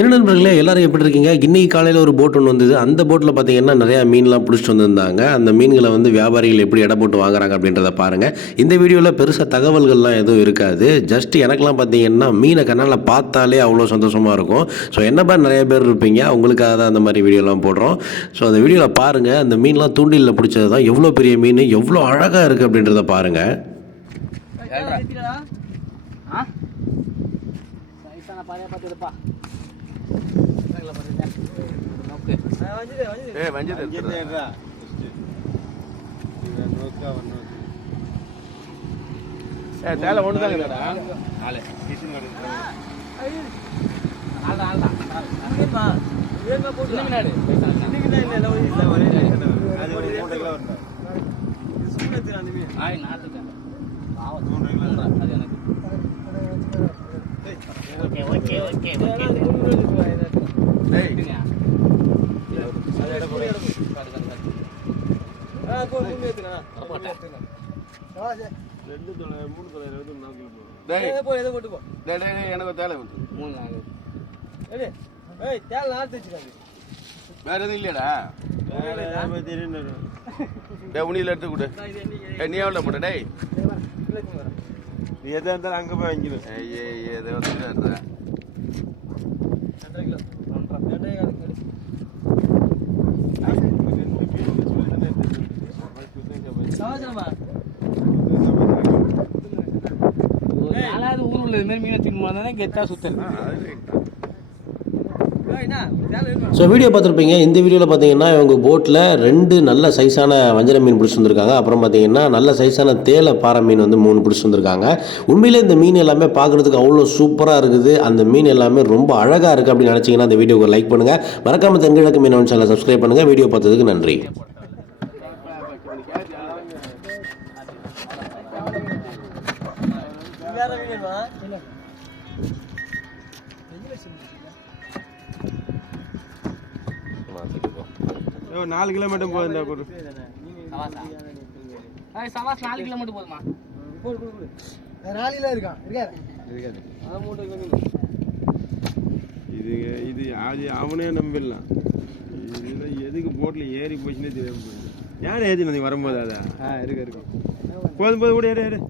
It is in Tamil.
என்ன நண்பர்களே, எல்லாரும் எப்படி இருக்கீங்க? இன்னைக்கு காலையில் ஒரு போட் ஒன்று வந்தது. அந்த போட்டில் பார்த்தீங்கன்னா நிறையா மீன்லாம் பிடிச்சிட்டு வந்திருந்தாங்க. அந்த மீன்களை வந்து வியாபாரிகள் எப்படி எடை போட்டு வாங்குறாங்க அப்படின்றத பாருங்கள். இந்த வீடியோவில் பெருசாக தகவல்கள்லாம் எதுவும் இருக்காது. ஜஸ்ட் எனக்கெல்லாம் பார்த்தீங்கன்னா மீனை கண்ணால் பார்த்தாலே அவ்வளோ சந்தோஷமாக இருக்கும். ஸோ என்ன மாதிரி நிறைய பேர் இருப்பீங்க, உங்களுக்காக தான் அந்த மாதிரி வீடியோலாம் போடுறோம். ஸோ அந்த வீடியோவில் பாருங்கள், அந்த மீன்லாம் தூண்டிலில் பிடிச்சது தான். எவ்வளோ பெரிய மீன், எவ்வளோ அழகாக இருக்குது அப்படின்றத பாருங்கள். வேற எதுவும் இல்லையாடா? உனியில் எடுத்து கொடு. நீ எவ்வளோ போட்ட? டேய் நீ எதாக இருந்தாலும் அங்கே போய் வாங்கிக்கணும். எதை வந்து ஊர் உள்ள இது மாதிரி மீனை தின்னு கெத்தா சுத்தல். ஸோ வீடியோ பார்த்துருப்பீங்க. இந்த வீடியோவில் பார்த்தீங்கன்னா இவங்க போட்டில் 2 நல்ல சைஸான வஞ்சர மீன் பிடிச்சி வந்திருக்காங்க. அப்புறம் பார்த்தீங்கன்னா நல்ல சைஸான தேலை பாறை மீன் வந்து 3 பிடிச்சி வந்திருக்காங்க. உண்மையிலே இந்த மீன் எல்லாமே பார்க்குறதுக்கு அவ்வளோ சூப்பராக இருக்குது. அந்த மீன் எல்லாமே ரொம்ப அழகாக இருக்குது அப்படின்னு நினச்சிங்கன்னா அந்த வீடியோக்கு லைக் பண்ணுங்கள். மறக்காமல் தென்கிழக்கு மீனவன் சேனலை சப்ஸ்கிரைப் பண்ணுங்கள். வீடியோ பார்த்ததுக்கு நன்றி. ஓ 4 கிலோமீட்டர் போகுதுடா கொடு. சவாஸ் 4 கிலோமீட்டர் போகுமா? போடு கொடு கொடு. ராலில இருக்கா? இருக்காது. ஆ மூட்டை கிலோ. இது அவனே நம்பிடலாம். இது எதுக்கு போட்ல ஏறி போச்சுன்னே தெரியாம போகுது. யார் ஏறி வரும்போது அதான் இருக்கு போதும் கூட ஏறு.